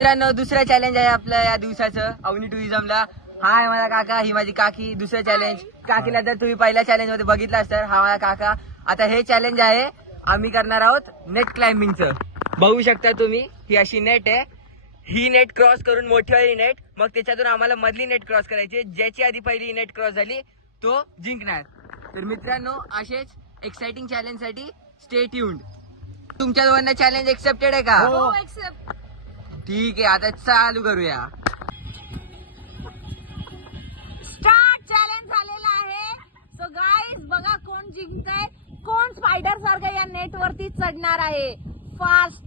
मित्रांनो दुसरं चॅलेंज आहे आपलं या दिवसाचं अवनी टुरिझमला. हा आहे माझा काका, ही माझी काकी. दुसरं चॅलेंज काकीला तर तुम्ही पहिल्या चॅलेंज मध्ये बघितलाच तर. हा माझा काका. आता हे चॅलेंज आहे आम्ही करणार आहोत नेट क्लाइम्बिंगचं. बघू शकता तुम्ही ही अशी नेट आहे. ही नेट क्रॉस करून मोठीवाली नेट, मग त्याच्यातून आम्हाला मधली नेट क्रॉस करायची. ज्याची आधी पहिली नेट क्रॉस झाली तो जिंकणार. तर मित्रांनो असेच एक्साइटिंग चॅलेंज साठी स्टे ट्यून्ड. तुमच्या दोघांना चॅलेंज एक्सेप्टेड आहे का? हो एक्सेप्ट. ठीक आहे आता चालू करूया. स्टार्ट. चॅलेंज झालेला आहे. सो गाईज बघा कोण जिंकतंय, कोण स्पायडर सारखं या नेट वरती चढणार आहे फास्ट.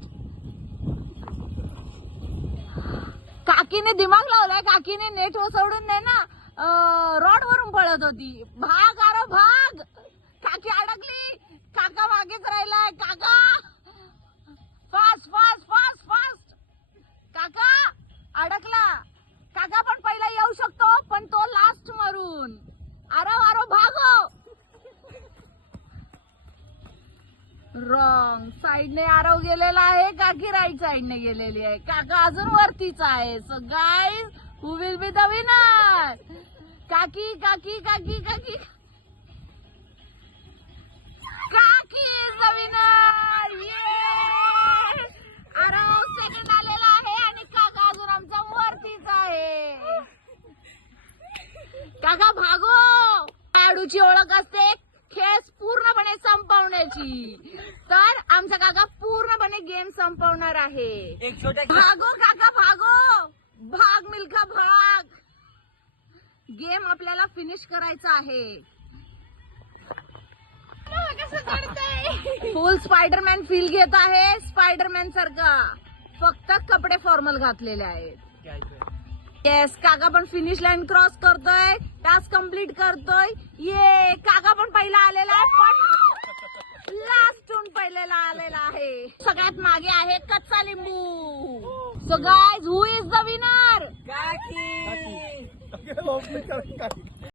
काकीने दिमाग लावलाय. काकीने नेट सोडून नाही ना रॉड वरून पळत होती. भाग अरे भाग. काकी अडकली. काका मागेच राहिलाय. काका फास्ट फास्ट फास्ट फास्ट. काका अडकला. काका पण पहिला येऊ शकतो पण तो लास्ट मरून. आरो आरो भागो. रॉंग साइडने आरव गेलेला आहे. काकी राईट साइडने गेलेली आहे. काका अजून वरतीच आहे. So guys who will be the winner? काकी काकी काकी काकी काकी इज द विनर. ये आरव सेकंड आलेला आहे आणि काका अजून आमचा वरतीच आहे. काका भागो. खेळाडूची ओळख असते खेळ पूर्णपणे संपवण्याची. तर आमचा काका पूर्णपणे गेम संपवणार आहे. एक छोटा भागो काका भागो. भाग मिल्खा भाग. गेम आपल्याला फिनिश करायचा आहे. फुल स्पायडरमॅन फील घेत आहे. स्पायडरमॅन सारखा फक्त कपडे फॉर्मल घातलेले आहेत. येस काका पण फिनिश लाईन क्रॉस करतोय. टास्क कम्प्लीट करतोय. ये काका पण पहिला आलेला आहे पण लास्टून पहिलेला आलेला आहे. सगळ्यात मागे आहे कच्चा लिंबू. So guys who is the winner? काकी.